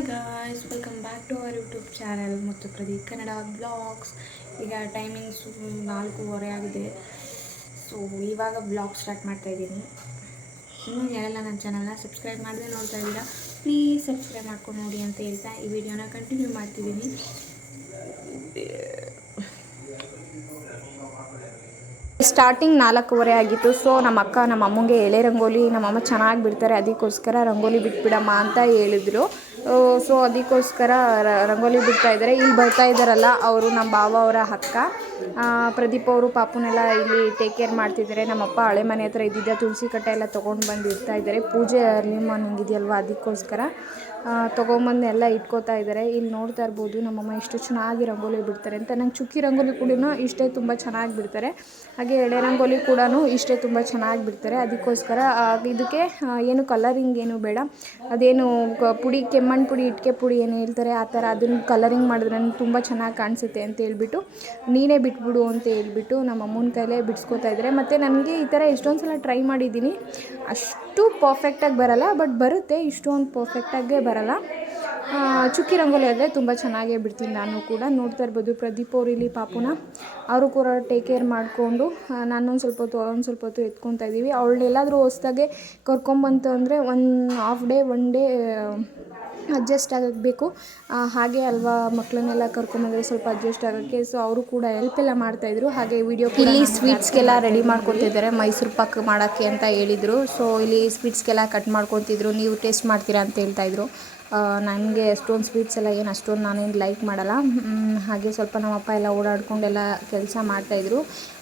Hi guys, welcome back to our YouTube channel ಮತ್ತು Pradeep Kannada blogs. ಈಗ timings 4:30 ಆಗಿದೆ. So ಇವಾಗ ಬ್ಲಾಗ್ ಸ್ಟಾರ್ಟ್ ಮಾಡ್ತಾಯಿದ್ದೀನಿ. ಇನ್ನೂ ಯಾರೆಲ್ಲ ನನ್ನ ಚಾನಲ್ನ ಸಬ್ಸ್ಕ್ರೈಬ್ ಮಾಡದೆ ನೋಡ್ತಾ ಇದ್ದೀರಾ, ಪ್ಲೀಸ್ ಸಬ್ಸ್ಕ್ರೈಬ್ ಮಾಡ್ಕೊಂಡು ನೋಡಿ ಅಂತ ಹೇಳ್ತಾ ಈ ವಿಡಿಯೋನ ಕಂಟಿನ್ಯೂ ಮಾಡ್ತಿದ್ದೀನಿ. ಸ್ಟಾರ್ಟಿಂಗ್ 4:15 ಆಗಿತ್ತು. ಸೊ ನಮ್ಮ ಅಕ್ಕ ನಮ್ಮ ಅಮ್ಮಂಗೆ ಎಳೆ ರಂಗೋಲಿ ನಮ್ಮಮ್ಮ ಚೆನ್ನಾಗಿ ಬಿಡ್ತಾರೆ, ಅದಕ್ಕೋಸ್ಕರ ರಂಗೋಲಿ ಬಿಟ್ಬಿಡಮ್ಮ ಅಂತ ಹೇಳಿದ್ರು. ಸೊ ಅದಕ್ಕೋಸ್ಕರ ರಂಗೋಲಿ ಬಿಡ್ತಾ ಇದ್ದಾರೆ. ಇಲ್ಲಿ ಬರ್ತಾ ಇದ್ದಾರಲ್ಲ ಅವರು ನಮ್ಮ ಭಾವ ಅವರ ಅಕ್ಕ. ಪ್ರದೀಪ್ ಅವರು ಪಾಪುನೆಲ್ಲ ಇಲ್ಲಿ ಟೇಕ್ ಕೇರ್ ಮಾಡ್ತಿದ್ದಾರೆ. ನಮ್ಮಪ್ಪ ಹಳೆ ಮನೆ ಹತ್ರ ಇದ್ದಿದ್ದ ತುಳಸಿ ಕಟ್ಟೆ ಎಲ್ಲ ತೊಗೊಂಡು ಬಂದು ಇಡ್ತಾ ಇದ್ದಾರೆ. ಪೂಜೆ ಅರ್ಲಿ ಮಾರ್ನಿಂಗ್ ಇದೆಯಲ್ವ, ಅದಕ್ಕೋಸ್ಕರ ತೊಗೊಂಬಂದು ಎಲ್ಲ ಇಟ್ಕೋತಾ ಇದ್ದಾರೆ. ಇಲ್ಲಿ ನೋಡ್ತಾ ಇರ್ಬೋದು ನಮ್ಮಮ್ಮ ಎಷ್ಟು ಚೆನ್ನಾಗಿ ರಂಗೋಲಿ ಬಿಡ್ತಾರೆ ಅಂತ. ನಂಗೆ ಚುಕ್ಕಿ ರಂಗೋಲಿ ಕೂಡ ಇಷ್ಟೇ ತುಂಬ ಚೆನ್ನಾಗಿ ಬಿಡ್ತಾರೆ, ಹಾಗೆ ಎಳೆ ರಂಗೋಲಿ ಕೂಡ ಇಷ್ಟೇ ತುಂಬ ಚೆನ್ನಾಗಿ ಬಿಡ್ತಾರೆ. ಅದಕ್ಕೋಸ್ಕರ ಇದಕ್ಕೆ ಏನು ಕಲರಿಂಗ್ ಏನು ಬೇಡ, ಅದೇನು ಪುಡಿ ಕೆಮ್ಮಣ್ಣು ಪುಡಿ ಇಟ್ಟಿಗೆ ಪುಡಿ ಏನು ಹೇಳ್ತಾರೆ ಆ ಥರ ಅದನ್ನು ಕಲರಿಂಗ್ ಮಾಡಿದ್ರೆ ತುಂಬ ಚೆನ್ನಾಗಿ ಕಾಣಿಸುತ್ತೆ ಅಂತ ಹೇಳ್ಬಿಟ್ಟು ನೀನೇ ಬಿಟ್ಬಿಡು ಅಂತ ಹೇಳ್ಬಿಟ್ಟು ನಮ್ಮ ಅಮ್ಮನ ಕೈಲೇ ಬಿಡಿಸ್ಕೋತಾ ಇದ್ದಾರೆ. ಮತ್ತು ನನಗೆ ಈ ಥರ ಎಷ್ಟೊಂದು ಸಲ ಟ್ರೈ ಮಾಡಿದ್ದೀನಿ, ಅಷ್ಟು ಪರ್ಫೆಕ್ಟಾಗಿ ಬರಲ್ಲ, ಬಟ್ ಬರುತ್ತೆ, ಇಷ್ಟೊಂದು ಪರ್ಫೆಕ್ಟಾಗೇ ಬರಲ್ಲ. ಚುಕ್ಕಿ ರಂಗೋಲಿ ಆದರೆ ತುಂಬ ಚೆನ್ನಾಗೇ ಬಿಡ್ತೀನಿ ನಾನು ಕೂಡ. ನೋಡ್ತಾ ಇರ್ಬೋದು ಪ್ರದೀಪ್ ಅವರು ಇಲ್ಲಿ ಪಾಪುನ ಅವರು ಕೂಡ ಟೇಕ್ ಕೇರ್ ಮಾಡಿಕೊಂಡು ನಾನೊಂದು ಸ್ವಲ್ಪ ಹೊತ್ತು ಎತ್ಕೊತಾ ಇದ್ದೀವಿ. ಅವಳನ್ನೆಲ್ಲಾದರೂ ಹೊಸ್ದಾಗೆ ಕರ್ಕೊಂಬಂತು ಅಂದರೆ half day one day adjust ಆಗಬೇಕು, ಹಾಗೆ ಅಲ್ವಾ, ಮಕ್ಕಳನ್ನೆಲ್ಲ ಕರ್ಕೊಂಬಂದರೆ ಸ್ವಲ್ಪ ಅಡ್ಜಸ್ಟ್ ಆಗೋಕ್ಕೆ. ಸೊ ಅವರು ಕೂಡ ಹೆಲ್ಪ್ ಎಲ್ಲ ಮಾಡ್ತಾಯಿದ್ರು. ಹಾಗೆ ವಿಡಿಯೋ ಇಲ್ಲಿ ಸ್ವೀಟ್ಸ್ಗೆಲ್ಲ ರೆಡಿ ಮಾಡ್ಕೊತಿದ್ದಾರೆ, ಮೈಸೂರು ಪಾಕ್ ಮಾಡೋಕ್ಕೆ ಅಂತ ಹೇಳಿದರು. ಸೊ ಇಲ್ಲಿ ಸ್ವೀಟ್ಸ್ಗೆಲ್ಲ ಕಟ್ ಮಾಡ್ಕೊತಿದ್ರು, ನೀವು ಟೇಸ್ಟ್ ಮಾಡ್ತೀರಾ ಅಂತ ಹೇಳ್ತಾಯಿದ್ರು. ನನಗೆ ಅಷ್ಟೊಂದು ಸ್ವೀಟ್ಸ್ ಎಲ್ಲ ಏನು ಅಷ್ಟೊಂದು ನಾನೇನು ಲೈಕ್ ಮಾಡಲ್ಲ. ಹಾಗೆ ಸ್ವಲ್ಪ ನಮ್ಮಪ್ಪ ಎಲ್ಲ ಓಡಾಡ್ಕೊಂಡೆಲ್ಲ ಕೆಲಸ ಮಾಡ್ತಾಯಿದ್ರು.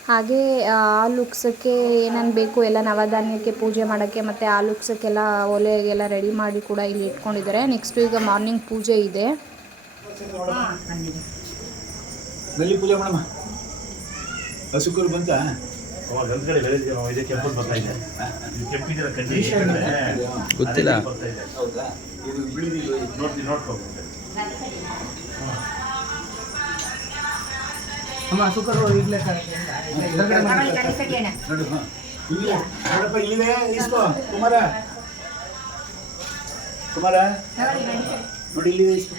ಹಾಗೆ ಹಾಲು ಉಗ್ಸೋಕ್ಕೆ ಏನೇನು ಬೇಕು ಎಲ್ಲ ನವಧಾನ್ಯಕ್ಕೆ ಪೂಜೆ ಮಾಡೋಕ್ಕೆ ಮತ್ತು ಹಾಲು ಉಗ್ಸೋಕ್ಕೆಲ್ಲ ಒಲೆಗೆಲ್ಲ ರೆಡಿ ಮಾಡಿ ಕೂಡ ಇಲ್ಲಿ ಇಟ್ಕೊಂಡಿದ್ದಾರೆ. ನೆಕ್ಸ್ಟು ಈಗ ಮಾರ್ನಿಂಗ್ ಪೂಜೆ ಇದೆ. ಪೂಜೆ ಮಾಡಮ್ಮ, ಶುಕ್ರವಾರ ಬಂತ ಗೊತ್ತಿಲ್ಲ. ಅಮ್ಮ ಶುಕ್ರವಾರ ನೋಡಪ್ಪ, ಇಲ್ಲಿದೆ ಇಸ್ಕೋ ಕುಮಾರ ನೋಡಿ, ಇಲ್ಲಿದೆ ಇಸ್ಕೋ.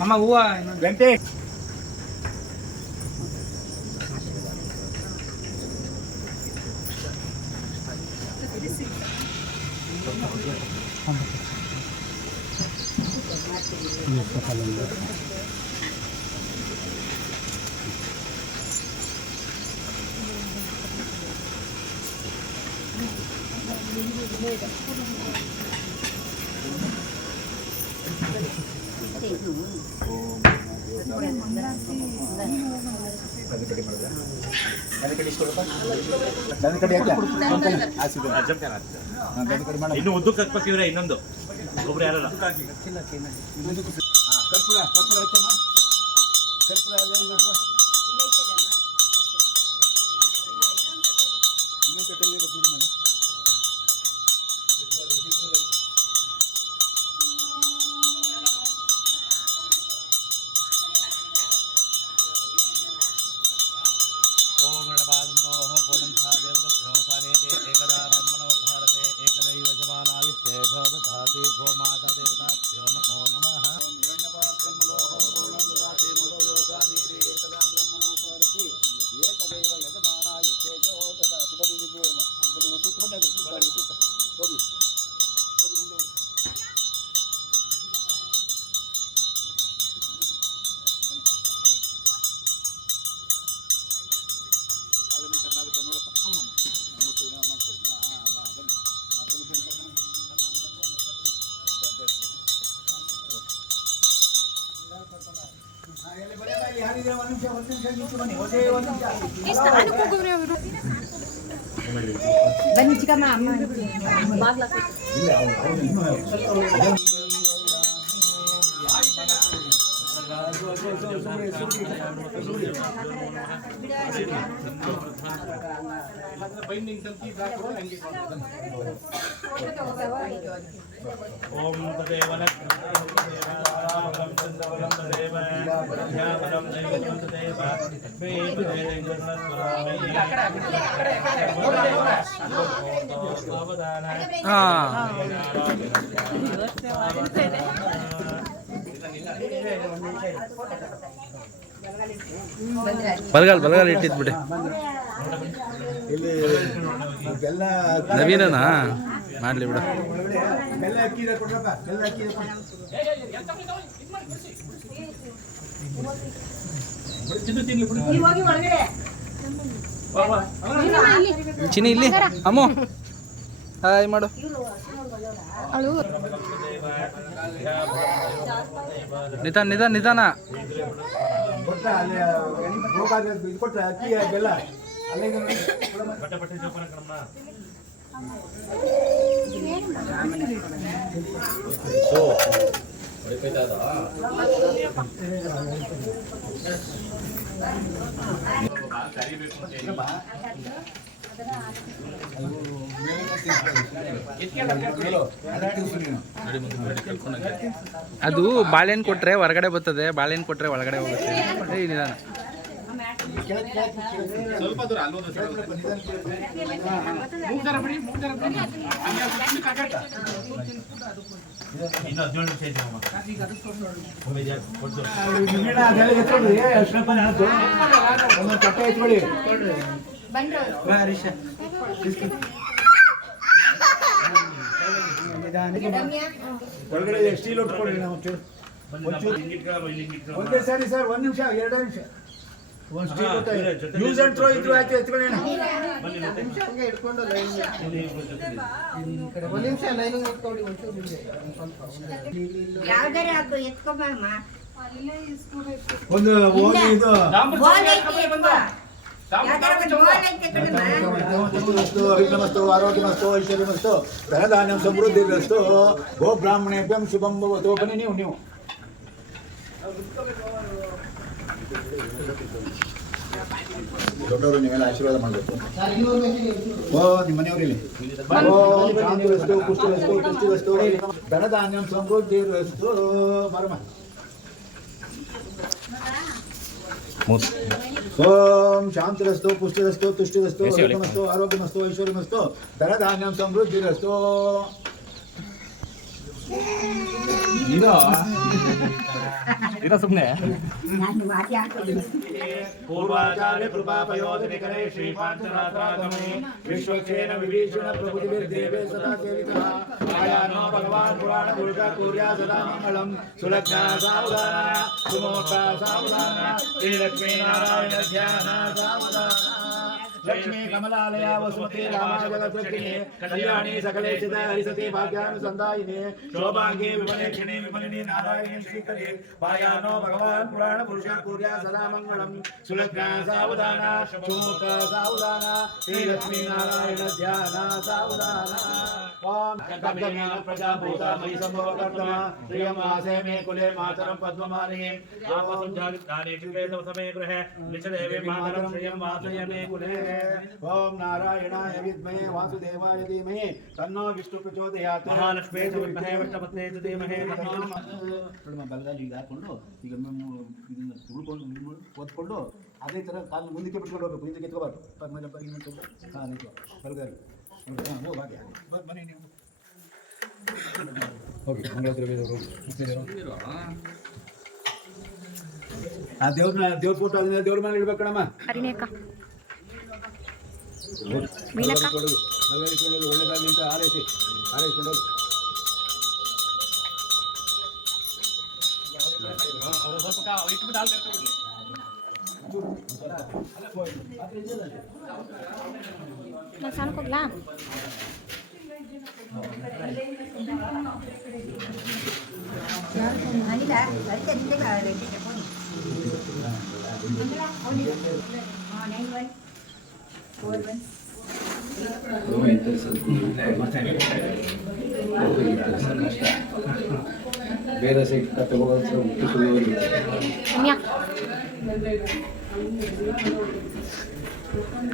ಅಮ್ಮ ಹೂವ ವೆಂಕಟೇಶ್ ಇನ್ನು ಉದ್ದಕ್ಕೆ ಹಾಕ್ಬೇಕಿವ್ರೆ, ಇನ್ನೊಂದು ಒಬ್ರು ಯಾರಲ್ಲ ನಿಮಿಷ ಬನ್ನಿ ಒಂದು ನಿಮಿಷ ಬನ್ನಿ ಚಿಕ್ಕಮ್ಮ ಅಮ್ಮ ಇಲ್ಲ ಅವ್ನು ಇನ್ನೂ ಓಂ ತದೇವ ಬಲಗಾಲ ಇಟ್ಟಿದ್ಬಿಡಿ. ಇಲ್ಲಿ ಬೆಲ್ಲ ನವೀನನಾ ಮಾಡ್ಲಿ ಬಿಡು. ಬೆಲ್ಲ ಅಕ್ಕಿ ಇದೆ ಕೊಡ್ರಪ್ಪ, ಬೆಲ್ಲ ಅಕ್ಕಿ ಇದೆ ಕೊಡಿ. ಚಿನಿ ಇಲ್ಲಿ ಅಮ್ಮು ಹಾಯ್ ಮಾಡು. ನಿಧಾನ ಕೊಟ್ಟ ಅಲ್ಲಿ ಗೋಪಾಲ ಇದು ಕೊಟ್ಟ ಅಕ್ಕಿ ಬೆಲ್ಲ ಅಲ್ಲೇ ಇದೆ ನೋಡಿ. ಬಟ್ಟೆ ಜೋಪಾನ ಕಣಮ್ಮ. ಅದು ಬಾಳೆಹಣ್ಣು ಕೊಟ್ರೆ ಹೊರಗಡೆ ಬರ್ತದೆ, ಬಾಳೆಹಣ್ಣು ಕೊಟ್ರೆ ಒಳಗಡೆ ಹೋಗುತ್ತೆ. ನಿಧಾನ. ಸ್ವಲ್ಪ ದೂರ ಅಲ್ಲೋದು ಇನ್ನು 17 ನಿಮಿಷ ಇದೆ ಅಮ್ಮ. ಒಂದು ತಟ್ಟೆ ಎತ್ಕೊಳ್ಳಿ. ಒಳಗಡೆ ಸ್ಟೀಲ್ ಉಟ್ಕೊಳ್ಳಿ. ನಾವು ಒಂದೇ ಸಾರಿ ಸರ್, 1 ನಿಮಿಷ 2 ನಿಮಿಷ ಒಂದು ಸ್ಟೀಲ್ ಯೂಸ್ ಅಂಡ್ ಥ್ರೋ ಇದ್ರು ಆಯ್ತು, ಎತ್ಕೊಳ್ಳಿ. ಒಂದು ಹೋಗಿ ಇದು ಅಭಿನಮಸ್ತು ಆರೋಗ್ಯಮಸ್ತು ಐಶ್ವರ್ಯಮಸ್ತು ಧನಧಾನ್ಯಂ ಸಮೃದ್ಧಿರಸ್ತು ಗೋ ಬ್ರಾಹ್ಮಣೇಭ್ಯಂ ಶುಭಂ ಭವತು. ಬನ್ನಿ ನೀವು ದೊಡ್ಡವರು ನೀವೆಲ್ಲ ಆಶೀರ್ವಾದ ಮಾಡಬೇಕು. ಓ ನಿಮ್ಮ ಮನೆಯವರಲ್ಲಿ ಓ ಶಾಂತಿರಸ್ತು ಪುಷ್ಟಿರಸ್ತು ತುಷ್ಟಿರಸ್ತು ಧನಧಾನ್ಯಂ ಸಮೃದ್ಧಿರಸ್ತು. ಮರಮ ಓಂ ಶಾಂತಿರಸ್ತು ಪುಷ್ಟಿರಸ್ತು ತುಷ್ಟಿರಸ್ತು ಐಕಮಸ್ತು ಆರೋಗ್ಯಮಸ್ತು ಐಶ್ವರ್ಯಮಸ್ತು ಧನಧಾನ್ಯಂ ಸಮೃದ್ಧಿರಸ್ತು. ಇರೋ ಸುಮ್ಮನೆ ಪೂರ್ವಾಚಾರ್ಯ ಕೃಪಾಪಯೋಧನಿಕರೇ ಶ್ರೀಪಾಂಚನಾಥಾಗಮೇ ವಿಶ್ವಕ್ಷೇನ ವಿಭೀಷಣ ಪ್ರಭುತಿರ್ದೇವೇ ಸದಾ ಸೇವಿತಃ ಆಯಾನೋ ಭಗವಾನ್ ಪುರಾಣ ಪುರುಷ ಕೂರ್ಯ ಸದಾ ಮಂಗಳಂ ಸುಲಗ್ನ ಸಾವಧಾನ ಸುಮೋಕ್ಷ ಸಾವಧಾನ ಶ್ರೀಲಕ್ಷ್ಮೀ ನಾರಾಯಣ ಧ್ಯಾನ ಸಾವಧಾನ ಲಕ್ಷ್ಮೀ ಕಮಲಾಲಯ ವಸುಮತಿ ರಾಮ ಜಗದ್ರಕ್ಷಿಣೆ ಕಲ್ಯಾಣಿ ಸಕಲೇಶಿತ ಹರಿಸತಿ ಭಾಗ್ಯಾನುಸಂದಾಯಿನಿ ಶೋಭಾಂಗಿ ವಿಮಲೇಕ್ಷಿಣಿ ವಿಮಲಿನಿ ನಾರಾಯಣಿ ಶ್ರೀಕರಿ ಪಾಯಾನೋ ಭಗವಾನ್ ಪುರಾಣ ಪುರುಷ ಕೂರ್ಯ ಸದಾ ಮಂಗಳಂ ಸುಲಗ್ನ ಸಾವಧಾನ ಸುಮೂರ್ತ ಸಾವಧಾನ ಶ್ರೀಲಕ್ಷ್ಮೀ ನಾರಾಯಣ ಧ್ಯಾನ ಸಾವಧಾನ. ಓಂ ಕರ್ದಮೇನ ಪ್ರಜಾಭೂತ ಮಯಿ ಸಂಭವ ಕರ್ತಮ ಪ್ರಿಯಮಾಸೆ ಮೇ ಕುಲೆ ಮಾತರಂ ಪದ್ಮಮಾಲಿನಿ ಸಮಯ ಗೃಹ ನಿಚದೇವಿ ಮಾತರಂ ಶ್ರಿಯಂ ವಾಸಯ ಮೇ ಕುಲೆ. ಓಂ ನಾರಾಯಣಾಯ ವಿದ್ಮಹೇ ವಾಸುದೇವಾಯ ಧೀಮಹಿ ತನ್ನೋ ವಿಷ್ಣು ಪ್ರಚೋದಯಾತ್. ಮಹಾಲಕ್ಷ್ಮೀ ವಿದ್ಮಹೇ ವಿಷ್ಣುಪತ್ನೇ ಚ ಧೀಮಹಿ ಬಲದಲ್ಲಿ ಈಗ ಹಾಕೊಂಡು ಈಗ ಇದನ್ನ ತುಳ್ಕೊಂಡು ಓದ್ಕೊಂಡು ಅದೇ ಥರ ಕಾಲು ಮುಂದಕ್ಕೆ ಬಿಟ್ಕೊಂಡು ಹೋಗ್ಬೇಕು, ಹಿಂದಕ್ಕೆ ಎತ್ಕೋಬಾರ್ದು. ಹಾಂ ಬಲಗಾರಿ ಬನ್ನಿ ನೀವು ಹೋಗಿ ಆ ದೇವ್ರ ಫೋಟೋ ಅದನ್ನ ದೇವ್ರ ಮೇಲೆ ಇಡ್ಬೇಕಣಮ್ಮ. ಒಳ್ಳೆದಾಗಲಿ ಅಂತ ಹಾರೈಸ್ಕೊಂಡು ಹೋಗ್ಲಾ ಬೇರೆ ಸೈಟ್ ತಗೋಬೋದು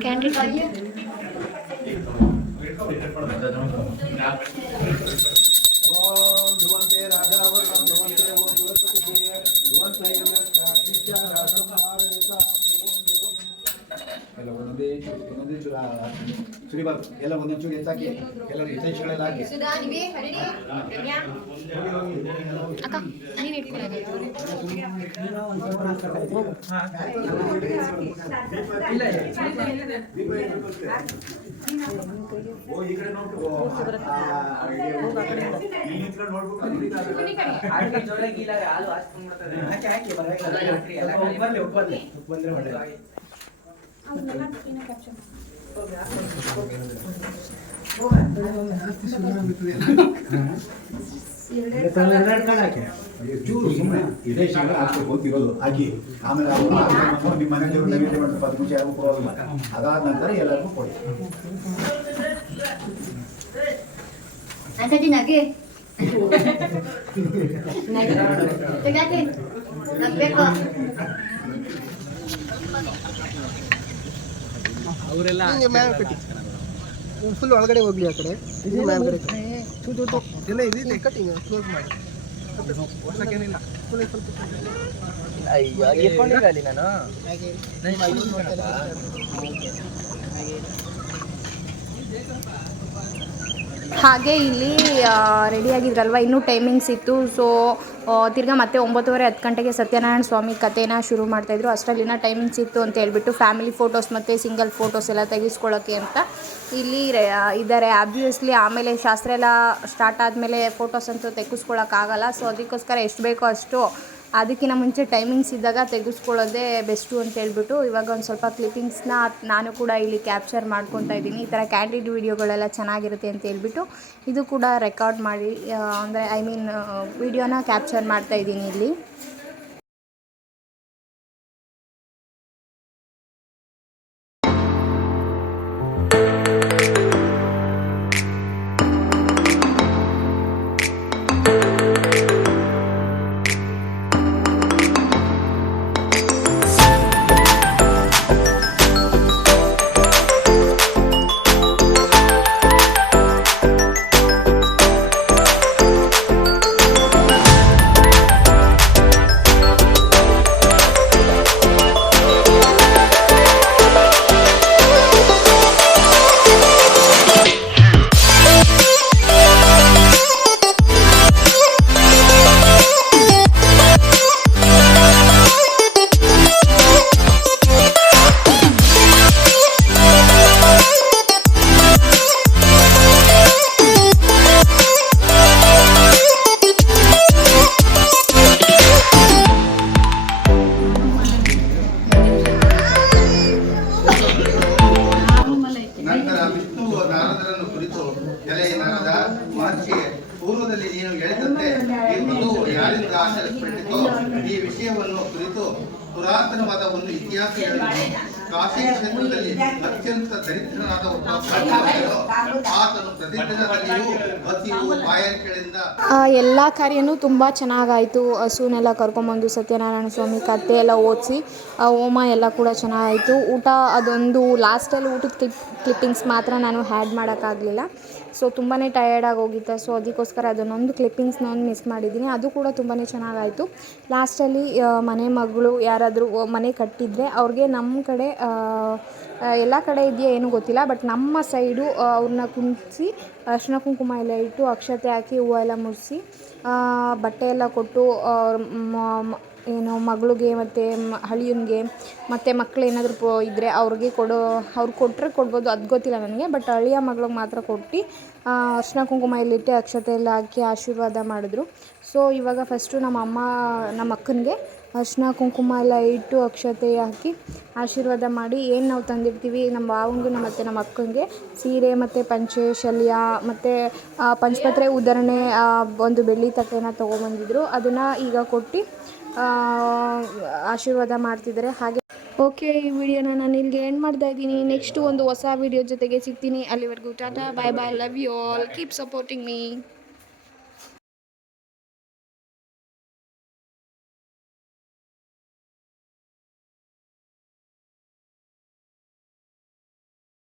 ಕ್ಯಾಂಡಿಡೇಟ್ ಧ್ರುವಂತೆ ರಾಜಾವರ್ಣಂ ಧ್ರುವಂತೆ ಓಂ ಧ್ರುವಸ್ಪತಿಗೆ ಧ್ರುವಂತೆ ಎಲ್ಲ ಒಂದೊಂದೇ ಚೂರು ಸುರಿಬಾರ್ದು, ಎಲ್ಲ ಒಂದೊಂದು ಚೂರು ಹೆಚ್ಚಾಕಿ ಎಲ್ಲರೂ ಹಿತೈಷಿಗಳೆಲ್ಲ ಹಾಕಿ ಅಕ್ಕ ನೀನು ಇಟ್ಕೊಳ್ಳೋದು ಚೂರು ಸುಮ್ಮನೆ ಇದೇ ಶಾಲೆ ಹಾಕ್ಬೇಕು ಅಂತಿರೋದು ಹಾಕಿ ಆಮೇಲೆ ನಿಮ್ಮ ಮನೆಯಲ್ಲಿ ನೈವೇದ್ಯ ಮಾಡ್ತಾರೆ 10 ನಿಮಿಷ ಯಾರಿಗೂ ಕೊಡೋದಿಲ್ಲ. ಅದಾದ ನಂತರ ಎಲ್ಲರಿಗೂ ಕೊಡಿ. ಅವರೆಲ್ಲ ಫುಲ್ ಒಳಗಡೆ ಹೋಗ್ಲಿ ಆ ಕಡೆ ಇದು ಮೇಲ್ಗಡೆ ಎಲ್ಲ ಇದೆ ಕಟಿಂಗ್ ಕ್ಲೋಸ್ ಮಾಡಿ ವರ್ಷಕ್ಕೇನಿಲ್ಲ ನಾನು ಹಾಗೆ ಇಲ್ಲಿ ರೆಡಿಯಾಗಿದ್ರಲ್ವ, ಇನ್ನೂ ಟೈಮಿಂಗ್ಸ್ ಇತ್ತು. ಸೊ ತಿರ್ಗಾ ಮತ್ತೆ 9:30-10 ಗಂಟೆಗೆ ಸತ್ಯನಾರಾಯಣ ಸ್ವಾಮಿ ಕಥೆನ ಶುರು ಮಾಡ್ತಾಯಿದ್ರು. ಅಷ್ಟರಲ್ಲಿನ ಟೈಮಿಂಗ್ಸ್ ಇತ್ತು ಅಂತ ಹೇಳ್ಬಿಟ್ಟು ಫ್ಯಾಮಿಲಿ ಫೋಟೋಸ್ ಮತ್ತು ಸಿಂಗಲ್ ಫೋಟೋಸ್ ಎಲ್ಲ ತೆಗೆಸ್ಕೊಳ್ಳೋಕ್ಕೆ ಅಂತ ಇಲ್ಲಿ ಇದ್ದಾರೆ. ಆಬ್ವಿಯಸ್ಲಿ ಆಮೇಲೆ ಶಾಸ್ತ್ರ ಎಲ್ಲ ಸ್ಟಾರ್ಟ್ ಆದಮೇಲೆ ಫೋಟೋಸ್ ಅಂತೂ ತೆಗೆಸ್ಕೊಳ್ಳೋಕ್ಕಾಗಲ್ಲ. ಸೊ ಅದಕ್ಕೋಸ್ಕರ ಎಷ್ಟು ಬೇಕೋ ಅಷ್ಟು ಅದಕ್ಕಿಂತ ಮುಂಚೆ ಟೈಮಿಂಗ್ಸ್ ಇದ್ದಾಗ ತೆಗೆಸ್ಕೊಳ್ಳೋದೇ ಬೆಸ್ಟು ಅಂತ ಹೇಳ್ಬಿಟ್ಟು ಇವಾಗ ಒಂದು ಸ್ವಲ್ಪ ಕ್ಲಿಪ್ಪಿಂಗ್ಸ್ನ ನಾನು ಕೂಡ ಇಲ್ಲಿ ಕ್ಯಾಪ್ಚರ್ ಮಾಡ್ಕೊತಾ ಇದ್ದೀನಿ. ಈ ಥರ ಕ್ಯಾಂಡಿಡ್ ವೀಡಿಯೋಗಳೆಲ್ಲ ಚೆನ್ನಾಗಿರುತ್ತೆ ಅಂತ ಹೇಳ್ಬಿಟ್ಟು ಇದು ಕೂಡ ರೆಕಾರ್ಡ್ ಮಾಡಿ ಅಂದರೆ ವೀಡಿಯೋನ ಕ್ಯಾಪ್ಚರ್ ಮಾಡ್ತಾ ಇದ್ದೀನಿ ಇಲ್ಲಿ. ಪೂರ್ವದಲ್ಲಿ ನೀನು ಹೇಳಿದಂತೆ ಈ ಮದುವು ಯಾರಿಂದ ಆಚರಿಸಲ್ಪಟ್ಟಿತೋ ಈ ವಿಷಯವನ್ನು ಕುರಿತು ಪುರಾತನವಾದ ಒಂದು ಇತಿಹಾಸ ಹೇಳಿದ್ದು. ಕಾಶಿ ಕ್ಷೇತ್ರದಲ್ಲಿ ಅತ್ಯಂತ ದರಿದ್ರನಾದ ಒಬ್ಬ ಬ್ರಾಹ್ಮಣನು ಆತನು ಪ್ರತಿದಿನದಲ್ಲಿಯೂ ಅತಿಯು ಬಾಯಾರಿಕೆಗಳಿಂದ ಎಲ್ಲ ಕಾರ್ಯನೂ ತುಂಬ ಚೆನ್ನಾಗಾಯಿತು. ಹಸುನೆಲ್ಲ ಕರ್ಕೊಂಬಂದು ಸತ್ಯನಾರಾಯಣ ಸ್ವಾಮಿ ಕಥೆ ಎಲ್ಲ ಓದಿಸಿ ಹೋಮ ಎಲ್ಲ ಕೂಡ ಚೆನ್ನಾಗಾಯಿತು. ಊಟ ಅದೊಂದು ಲಾಸ್ಟಲ್ಲಿ ಊಟದ ಕ್ಲಿಪ್ಪಿಂಗ್ಸ್ ಮಾತ್ರ ನಾನು ಹ್ಯಾಡ್ ಮಾಡೋಕ್ಕಾಗಲಿಲ್ಲ. ಸೊ ತುಂಬಾ ಟಯರ್ಡಾಗಿ ಹೋಗಿತ್ತು. ಸೊ ಅದಕ್ಕೋಸ್ಕರ ಅದನ್ನೊಂದು ಕ್ಲಿಪ್ಪಿಂಗ್ಸ್ನ ಒಂದು ಮಿಸ್ ಮಾಡಿದ್ದೀನಿ. ಅದು ಕೂಡ ತುಂಬಾ ಚೆನ್ನಾಗಾಯಿತು. ಲಾಸ್ಟಲ್ಲಿ ಮನೆ ಮಗಳು ಯಾರಾದರೂ ಮನೆ ಕಟ್ಟಿದರೆ ಅವ್ರಿಗೆ ನಮ್ಮ ಕಡೆ ಎಲ್ಲ ಕಡೆ ಇದೆಯಾ ಏನೂ ಗೊತ್ತಿಲ್ಲ, ಬಟ್ ನಮ್ಮ ಸೈಡು ಅವ್ರನ್ನ ಕುಂದಿಸಿ ಅರಿಶಿನ ಕುಂಕುಮ ಎಲ್ಲ ಇಟ್ಟು ಅಕ್ಷತೆ ಹಾಕಿ ಹೂವು ಎಲ್ಲ ಮುಡಿಸಿ ಬಟ್ಟೆ ಎಲ್ಲ ಕೊಟ್ಟು ಏನು ಮಗಳಿಗೆ ಮತ್ತು ಅಳಿಯನಿಗೆ ಮತ್ತು ಮಕ್ಕಳು ಏನಾದರೂ ಇದ್ದರೆ ಅವ್ರಿಗೆ ಅವ್ರು ಕೊಟ್ಟರೆ ಕೊಡ್ಬೋದು, ಅದು ಗೊತ್ತಿಲ್ಲ ನನಗೆ. ಬಟ್ ಅಳಿಯ ಮಗಳಿಗೆ ಮಾತ್ರ ಕೊಟ್ಟು ಅರಿಶಿನ ಕುಂಕುಮ ಎಲ್ಲಿಟ್ಟು ಅಕ್ಷತೆ ಎಲ್ಲ ಹಾಕಿ ಆಶೀರ್ವಾದ ಮಾಡಿದ್ರು. ಸೊ ಇವಾಗ ಫಸ್ಟು ನಮ್ಮ ಅಕ್ಕನಿಗೆ ಅರಿಶಿನ ಕುಂಕುಮ ಎಲ್ಲ ಇಟ್ಟು ಅಕ್ಷತೆ ಹಾಕಿ ಆಶೀರ್ವಾದ ಮಾಡಿ ಏನು ನಾವು ತಂದಿರ್ತೀವಿ ನಮ್ಮ ಭಾವಂಗೂ ಮತ್ತು ನಮ್ಮ ಅಕ್ಕನಿಗೆ ಸೀರೆ ಮತ್ತು ಪಂಚೆ ಶಲ್ಯ ಮತ್ತು ಪಂಚಪತ್ರೆ ಉದರಣೆ ಒಂದು ಬೆಳ್ಳಿ ತಟ್ಟೆನ ತೊಗೊಬಂದಿದ್ರು. ಅದನ್ನು ಈಗ ಕೊಟ್ಟು ಆಶೀರ್ವಾದ ಮಾಡ್ತಿದ್ದಾರೆ. ಹಾಗೆ ಓಕೆ, ಈ ವಿಡಿಯೋನ ನಾನು ಇಲ್ಲಿಗೆ ಎಂಡ್ ಮಾಡ್ತಾ ಇದ್ದೀನಿ. ನೆಕ್ಸ್ಟ್ ಒಂದು ಹೊಸ ವಿಡಿಯೋ ಜೊತೆಗೆ ಸಿಗ್ತೀನಿ. ಅಲ್ಲಿವರೆಗೂ tata, bye bye, love you all, keep supporting me.